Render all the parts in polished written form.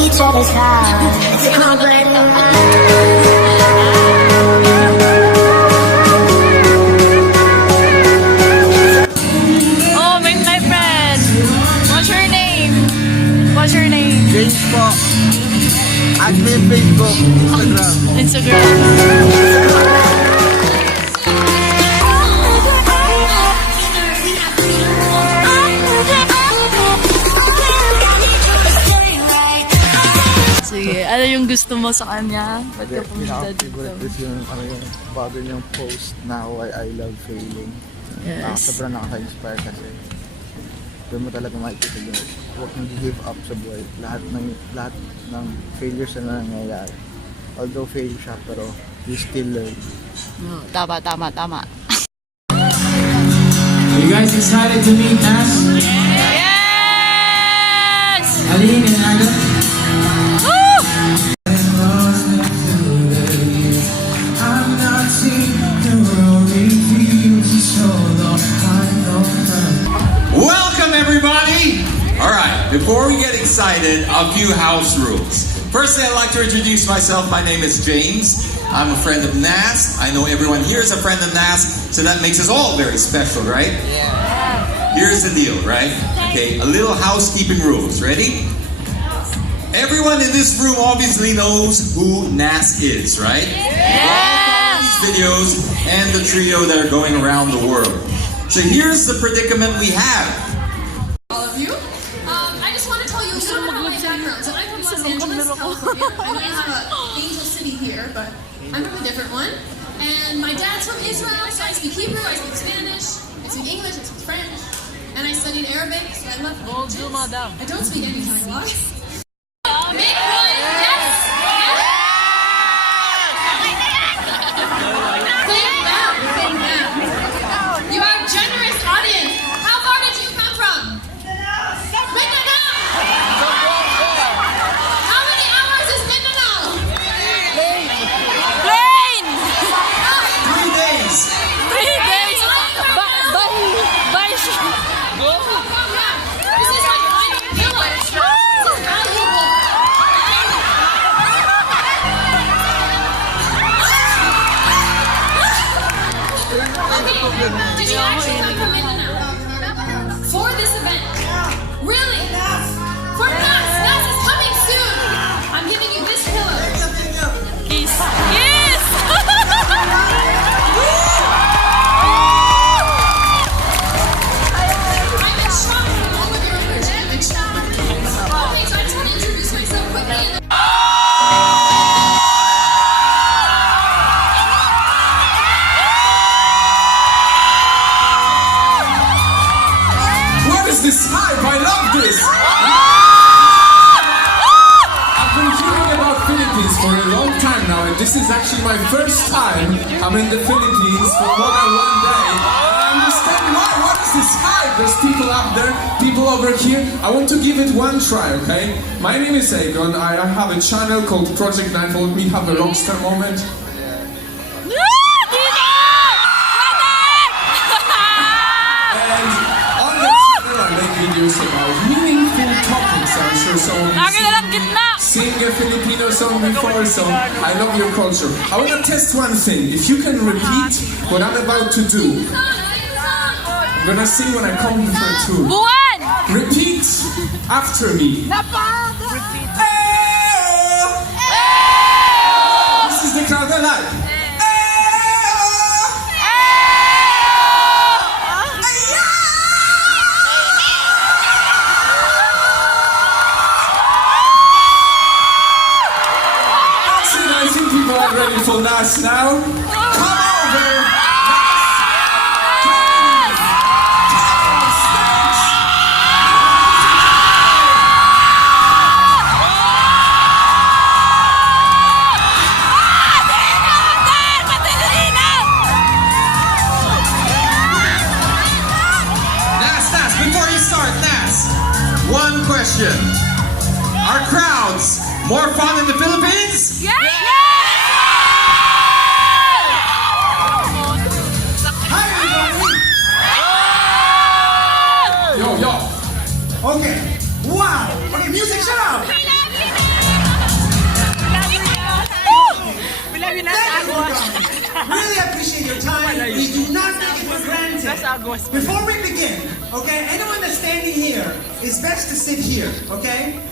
each other's hearts. Come on, let me Oh, meet my friend. What's your name? What's your name? James po. Add me yung Facebook, Instagram. Sige, ano yung gusto mo sa kanya? Ba't ka pumunta dito? Favorite is yung, yung bago niyang post na I love failing. Yes. Sobrang nakaka-inspire kasi doon mo talaga makikita yung huwag nang give up sa buhay. Lahat ng failures na nangyayari. Although fail siya, pero you still learn. No, tama. Are you guys excited to meet Nas? Yes! Alyne and Agon? Welcome everybody! Alright, before we get excited, a few house rules. Firstly, I'd like to introduce myself. My name is James. I'm a friend of Nas. I know everyone here is a friend of Nas, so that makes us all very special, right? Yeah. Here's the deal, right? Okay, a little housekeeping rules. Ready? Everyone in this room obviously knows who Nas is, right? Yes! These videos and the trio that are going around the world. So here's the predicament we have. All of you. I just want to tell you a little bit about my background. So I'm from Los Angeles, California. I know you have an angel city here, but I'm from a different one. And my dad's from Israel, so I speak Hebrew, I speak Spanish, I speak English, I speak French, and I studied Arabic, so I love Bonjour, madame. I don't speak any Tagalog. Make one, yes! Thank them. You are a generous audience. How far did you come from? Mindanao! How many hours is Mindanao? Plane! 3 days. 3 days! Bye! This is like final pillar. This is valuable. Okay, did you actually come from Mindanao? For this event? Really? For Nas! Nas is coming soon! I'm giving you this pillow. Kiss! Kiss! I'm in shock from all of your energy. I'm in shock. Okay, so I just want to introduce myself quickly. What is this hype? I love this! I've been hearing about Philippines for a long time now, and this is actually my first time I'm in the Philippines for more than 1 day. I understand why. What is this hype? There's people up there, people over here. I want to give it one try, okay? My name is Agon. I have a channel called Project Nightfall. We have a rockstar moment. And on the channel I make videos about meaningful topics. I'm sure some of you Lagi na lang gitna! sing a Filipino song before, so I love your culture. I want to test one thing. If you can repeat what I'm about to do, I'm gonna sing when I come for a tune. Buwan! Repeat after me. This is the crowd I like. I think people are ready for Nas now. Come over! Nas, before you start, Nas, one question. Are crowds more fun in the Philippines? Yes! Yo, yo. Okay, 1, Wow! Okay, music, shut up! Really appreciate your time. We do not take it for granted. Before we begin, okay, anyone that's standing here is best to sit here, okay?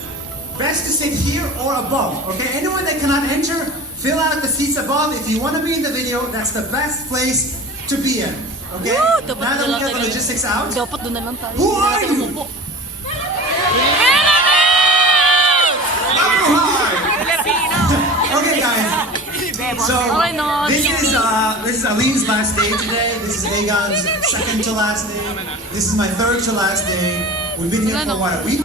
Best to sit here or above, okay? Anyone that cannot enter, fill out the seats above. If you want to be in the video, that's the best place to be in, okay? Now that we get the logistics out, who are you? Okay, guys. So this is Alyne's last day today. This is Agon's second to last day. This is my third to last day. We've been here for what, a week?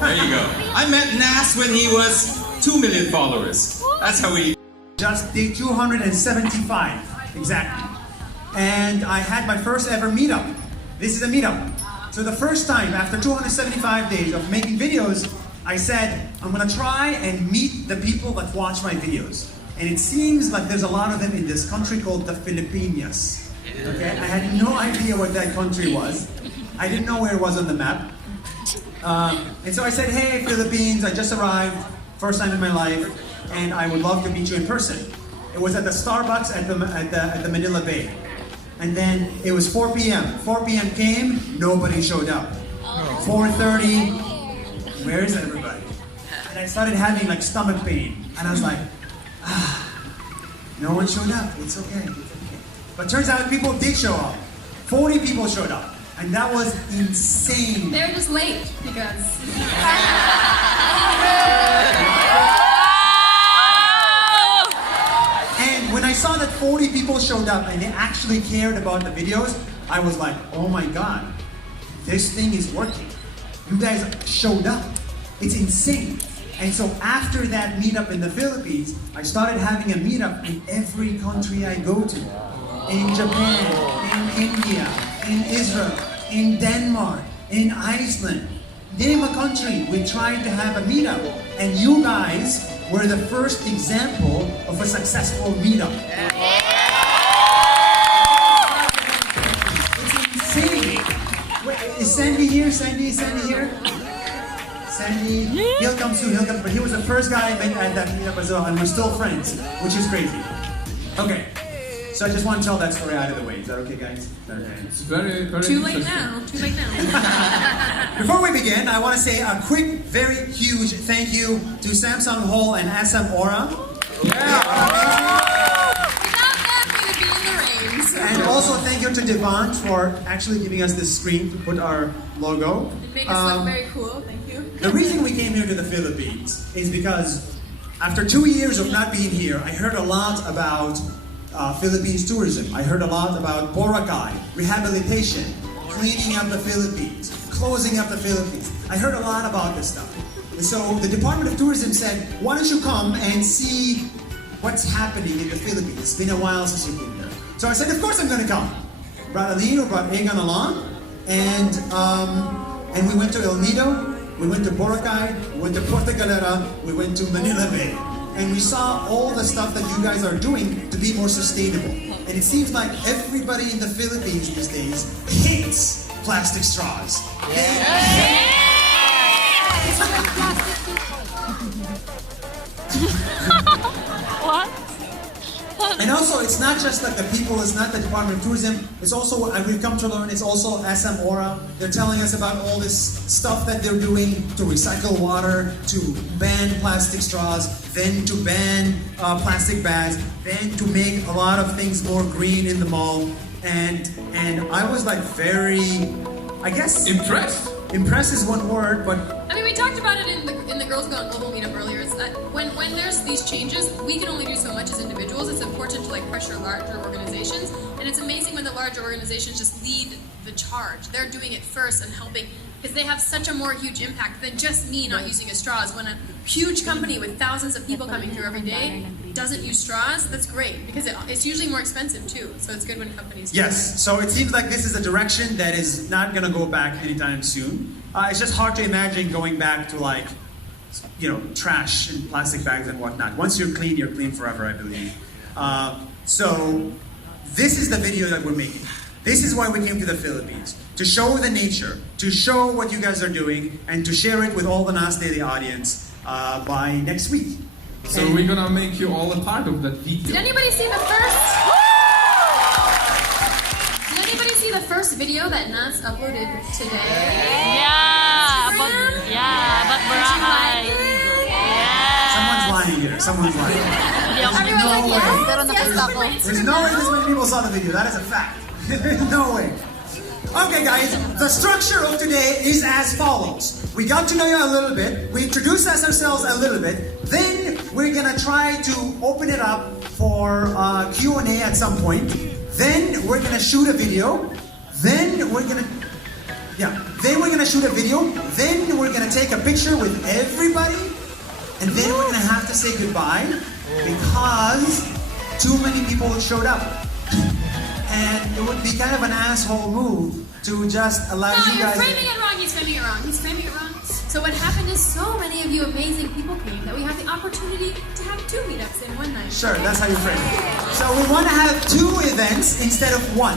There you go. I met Nas when he was 2 million followers. That's how we... Just day 275, exactly. And I had my first ever meetup. This is a meetup. So the first time, after 275 days of making videos, I said, I'm gonna try and meet the people that watch my videos. And it seems like there's a lot of them in this country called the Philippines. Okay, I had no idea what that country was. I didn't know where it was on the map. And so I said, hey, Philippines, I just arrived, first time in my life, and I would love to meet you in person. It was at the Starbucks at the Manila Bay. And then it was 4 p.m. 4 p.m. came, nobody showed up. 4:30, where is everybody? And I started having like stomach pain. And I was like, no one showed up, it's okay. But turns out people did show up. 40 people showed up. And that was insane. They're just late because... And when I saw that 40 people showed up and they actually cared about the videos, I was like, oh my God, this thing is working. You guys showed up. It's insane. And so after that meetup in the Philippines, I started having a meetup in every country I go to. In Japan, in India, in Israel, in Denmark, in Iceland. Name a country, we tried to have a meetup. And you guys were the first example of a successful meetup. It's insane. Wait, is Sandy here? Sandy here? Sandy, he'll come soon, but he was the first guy I met at that meetup as well, and we're still friends, which is crazy. Okay, so I just want to tell that story out of the way. Is that okay, guys? Is that okay? It's very, very Too late now. Before we begin, I want to say a quick, very huge thank you to Samsung Hall and SM Aura. And also thank you to Devant for actually giving us this screen to put our logo. It made us look very cool, thank you. The reason we came here to the Philippines is because after 2 years of not being here, I heard a lot about Philippines tourism. I heard a lot about Boracay, rehabilitation, cleaning up the Philippines, closing up the Philippines. I heard a lot about this stuff. And so the Department of Tourism said, why don't you come and see what's happening in the Philippines? It's been a while since you've been there. So I said, of course I'm going to come. Brought Alyne, brought Agon along, and we went to El Nido, we went to Boracay, we went to Puerto Galera, we went to Manila Bay. And we saw all the stuff that you guys are doing to be more sustainable. And it seems like everybody in the Philippines these days hates plastic straws. What? And also, it's not just like the people, it's not the Department of Tourism, it's also, and we've come to learn, it's also SM Aura. They're telling us about all this stuff that they're doing to recycle water, to ban plastic straws, then to ban plastic bags, then to make a lot of things more green in the mall. And I was like very, I guess... impressed. Impressed is one word, but... I mean, we talked about it in the Girls Gone Global meetup earlier. It's that when there's these changes, we can only do so much as individuals. It's important to like pressure larger organizations, and it's amazing when the larger organizations just lead the charge. They're doing it first and helping, because they have such a more huge impact than just me not using a straws. When a huge company with thousands of people coming through every day doesn't use straws, that's great, because it's usually more expensive too. So it's good when companies do Yes, so it seems like this is a direction that is not going to go back anytime soon. It's just hard to imagine going back to like, you know, trash and plastic bags and whatnot. Once you're clean forever, I believe. So this is the video that we're making. This is why we came to the Philippines, to show the nature, to show what you guys are doing and to share it with all the Nas Daily audience by next week. So we're gonna make you all a part of that video. Did anybody see the first? Did anybody see the first video that Nas uploaded today? Yeah, about Boracay. Yeah. Someone's lying here. Someone's lying. Everyone's No like, way. yeah, pero nakastop ko. There's no way this many people saw the video. That is a fact. There's no way. Okay, guys, the structure of today is as follows. We got to know you a little bit. We introduced ourselves a little bit. Then we're gonna try to open it up for Q&A at some point. Then we're gonna shoot a video. Then we're gonna shoot a video. Then we're gonna take a picture with everybody. And then we're gonna have to say goodbye because too many people showed up. And it would be kind of an asshole move to just allow No, you you're guys. framing it wrong. He's framing it wrong. He's framing it wrong. So what happened is so many of you amazing people came that we have the opportunity to have 2 meetups in one night. Sure, that's how you frame it. So we want to have 2 events instead of 1.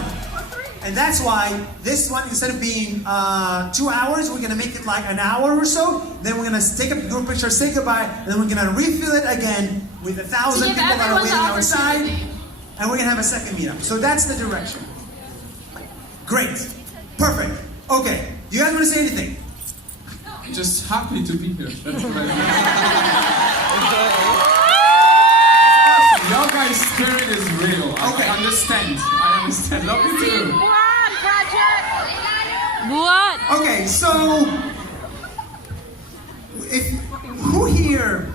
And that's why this one, instead of being 2 hours, we're gonna make it like an hour or so. Then we're gonna take a group picture, say goodbye, and then we're gonna refill it again with 1,000 To give people that are everyone the waiting outside. opportunity. And we're gonna have a second meetup. So that's the direction. Great. Perfect. Okay. Do you guys want to say anything? Just happy to be here. That's right. Your guys' spirit is real. Okay. I understand. I understand. Love you too. Buwan! Okay, so if who here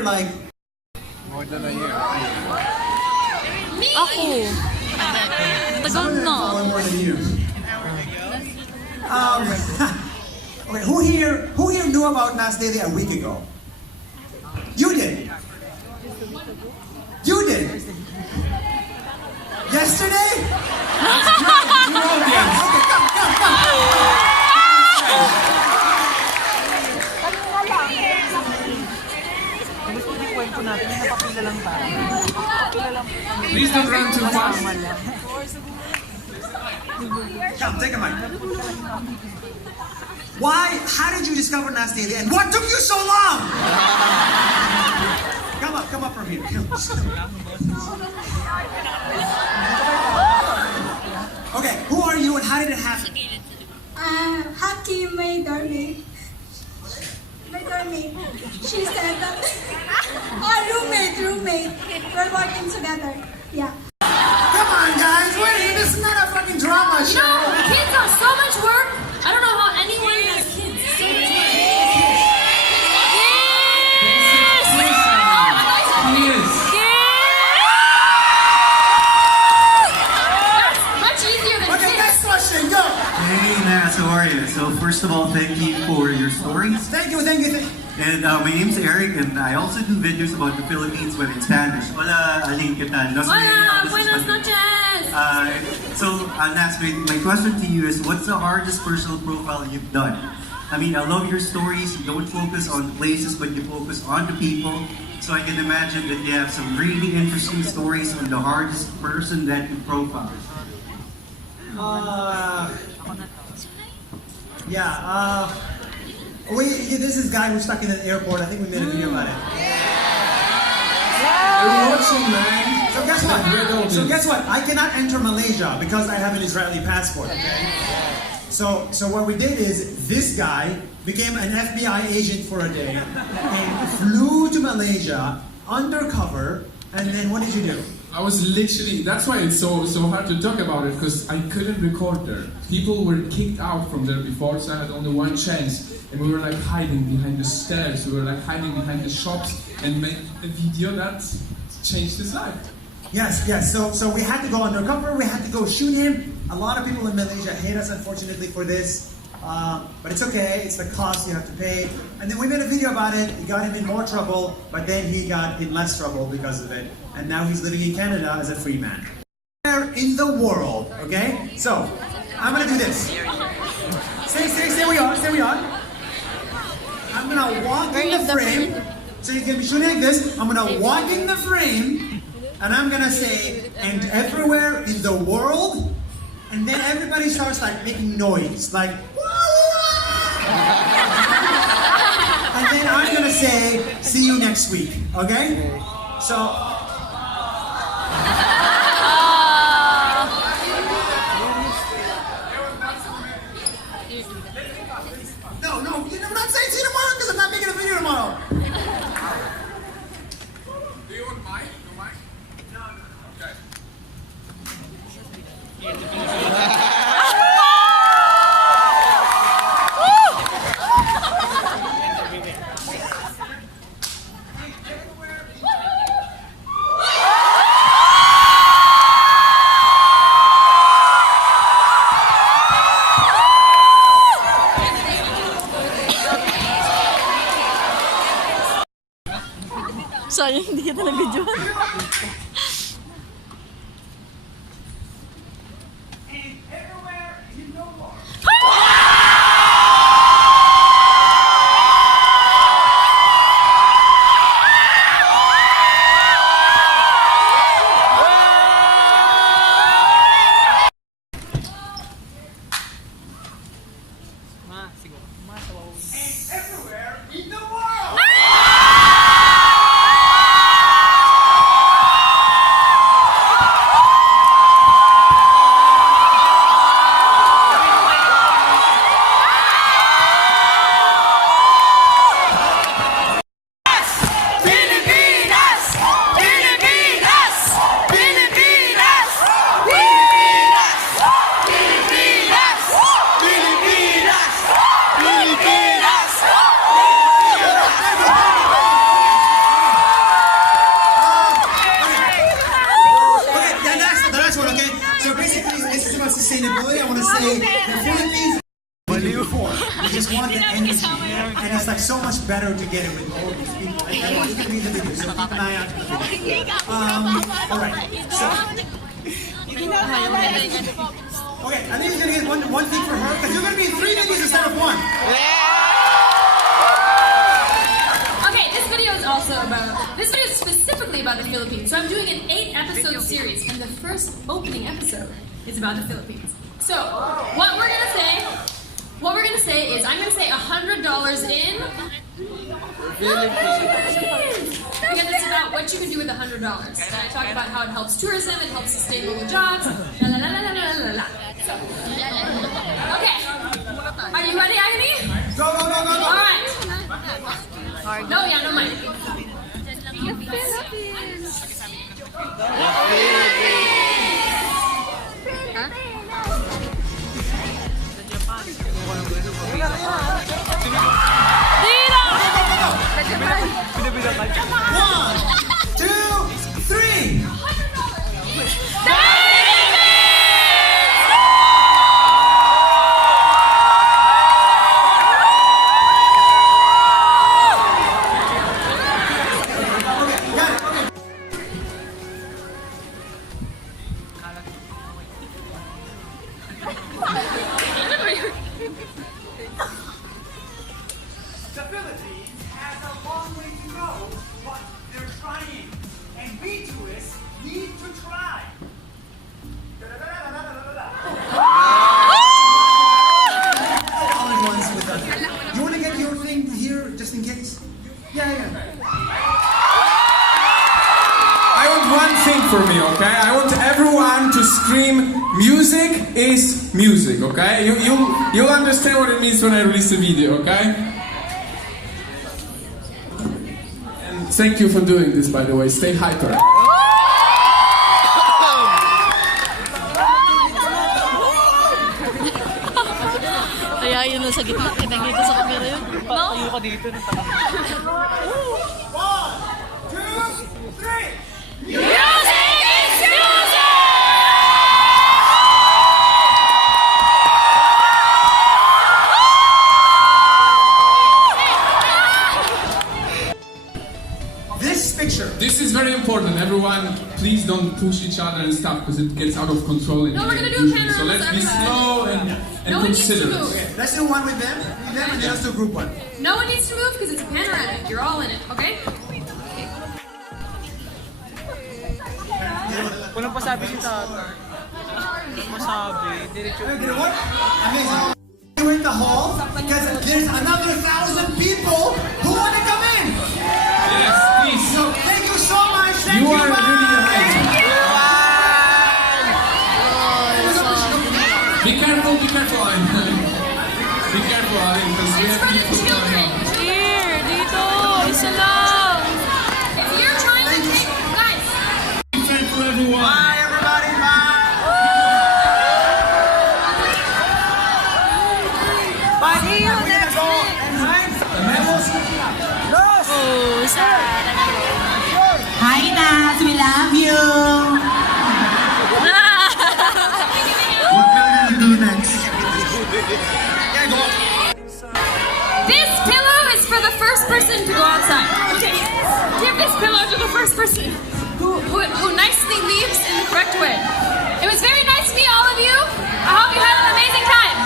like Ako. Tagal na. one more than you? Okay, who here knew about Nas Daily a week ago? You did. You did. Yesterday? You audience. Okay, Please don't run too fast. come, take a mic. Why? How did you discover Nas Daily, and what took you so long? Come up from here. Okay, who are you and how did it happen? Haki, my dormie. My dormie. She said that. Roommate. We're working together. Yeah. Come on, guys, wait, this is not a fucking drama show. No, kids are so much work. I don't know how anyone has kids. So much work. Yes. That's much easier than Okay, kids. next question, go. Hey Nas, how are you? So first of all, thank you for your stories. Thank you. And my name's Eric, and I also do videos about the Philippines, but in Spanish. Hola, Alyne, ¿qué tal? No sé, Hola, this is buenas my- noches. So, Nas, my question to you is, what's the hardest personal profile you've done? I mean, I love your stories. You don't focus on places, but you focus on the people. So I can imagine that you have some really interesting stories on the hardest person that you profile. This is guy who's stuck in an airport. I think we made a video about it. We're watching, man. So guess what? I cannot enter Malaysia because I have an Israeli passport. Okay. So what we did is this guy became an FBI agent for a day and flew to Malaysia undercover. And then what did you do? I was literally, that's why it's so hard to talk about it, because I couldn't record there. People were kicked out from there before, so I had only one chance. And we were like hiding behind the stairs, we were like hiding behind the shops and made a video that changed his life. Yes. So we had to go undercover, we had to go shoot him. A lot of people in Malaysia hate us, unfortunately, for this. But it's okay, it's the cost you have to pay. And then we made a video about it, it got him in more trouble, but then he got in less trouble because of it. And now he's living in Canada as a free man. Where in the world, okay? So, I'm gonna do this. Stay where you are. I'm gonna walk in the frame. So he's gonna be shooting like this. I'm gonna walk in the frame, and I'm gonna say, and everywhere in the world, and then everybody starts like making noise, like and then I'm gonna say, see you next week, okay? So, no, I'm not saying see you tomorrow because I'm not making a video tomorrow. Do you want mine? No mine? No. Okay. Sayang, hindi kita na-video. Sustainability, I want to say the Philippines before. We just want the energy, and it's like so much better to get it with all these people. Like, I want you to be the video, so keep an eye out for the video. All right. So, okay, I think you're gonna get one thing for her because you're gonna be in 3 videos instead of 1. Okay, this video is also about, this video is specifically about the Philippines. So I'm doing an 8-episode series, and the first opening episode is about the Philippines. So, what we're gonna say is, I'm gonna say $100 in because it's about what you can do with $100. And I talk about how it helps tourism, it helps sustainable jobs, la la la la la la la. So, okay, are you ready, Alyne? Go. All right. No, yeah, no mic. One, two, three. The Philippines has a long way to go, but they're trying. And we tourists need to try. All at once with us. You want to get your thing here just in case? Yeah. I want one thing for me, okay? I want everyone to scream, music is music, okay? You'll understand what it means when I release the video, okay? And thank you for doing this, by the way. Stay hyper. Kaya yun lang sa gitna, kitang-kita sa camera yun. Patayo ka dito. 1, 2, 3. Music is music! This picture. This is very important. Everyone, please don't push each other and stuff because it gets out of control. No, we're gonna do a panorama. So let's be slow and No one needs to considerate. move. Okay, let's do one with them, and then let's do group one. No one needs to move because it's a panoramic. You're all in it, okay? Walang pasabi si Tata. You know what? Amazing. You in the hall because there's another 1,000 people who want to come in. Yes, please. So thank you so much. Thank You you. are Bye. really amazing. Be careful, Alyne. Be careful, Alyne, because we have people coming up. Here, dito. Isa lang. If you're trying to take, guys, Be thankful, everyone. Bye, everybody. Bye. Bye. See you next week. Oh, sad. Hi, Nas. We love you. What are you gonna do next? this pillow is for the first person to go outside. Okay, give this pillow to the first person who nicely leaves in the correct way. It was very nice to meet all of you. I hope you had an amazing time.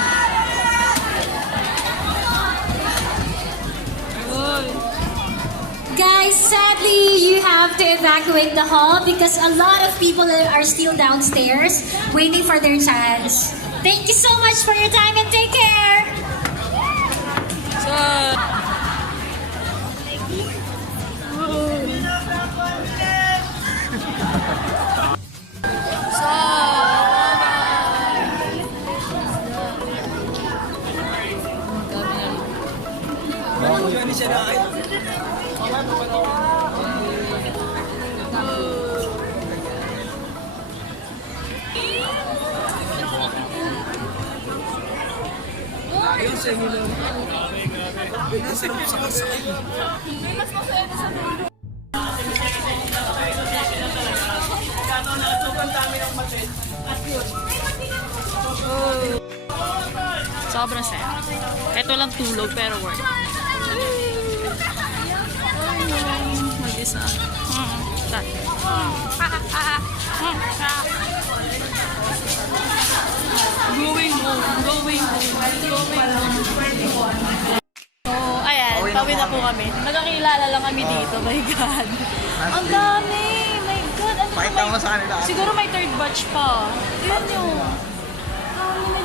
Guys, sadly, you have to evacuate the hall because a lot of people are still downstairs waiting for their chance. Thank you so much for your time and take care. Sobrang saya. Kahit walang tulog, pero worth. Mag-isa. Going home. So, ayan. Pauwi na po kami. Nagkakilala lang kami dito. My God. Ang dami. My God. Ano Pakita mo sa kanila. Siguro may third batch pa. Tignan nyo. Dami.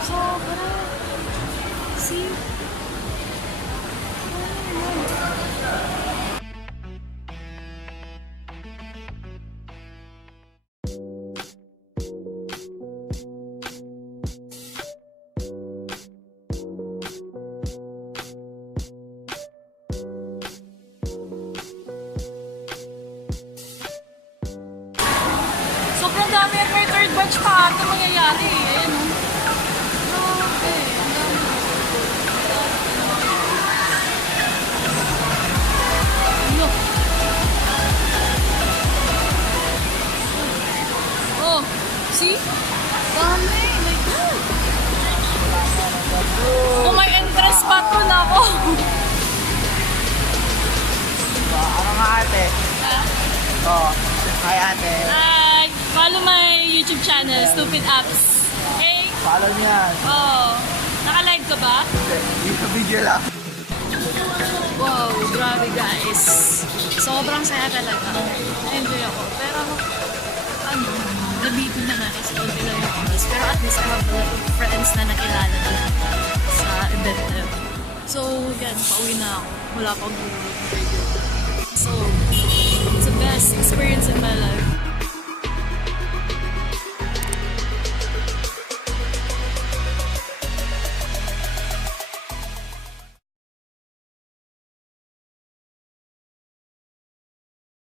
Sobra. See? Sobrang dami at may third batch pa ata mangyayari. Ayan o. Grabe. Look. Oh, see? Dami. My God. Oh, may entrance patron ako. Ano nga ate? Hi ate. Hi! Follow my YouTube channel, Stupid Apps. Okay? Follow niya. Oh. Naka-live ka ba? Dito video lang. Wow, grabe guys. Sobrang saya talaga. Na-enjoy ako. Pero, nabitin na nga kasi konti lang yung oras. Pero at least I have a lot of friends na nakilala na sa event na yun. So, yan, pauwi na ako. Wala pang gulog ng video. So, it's the best experience in my life.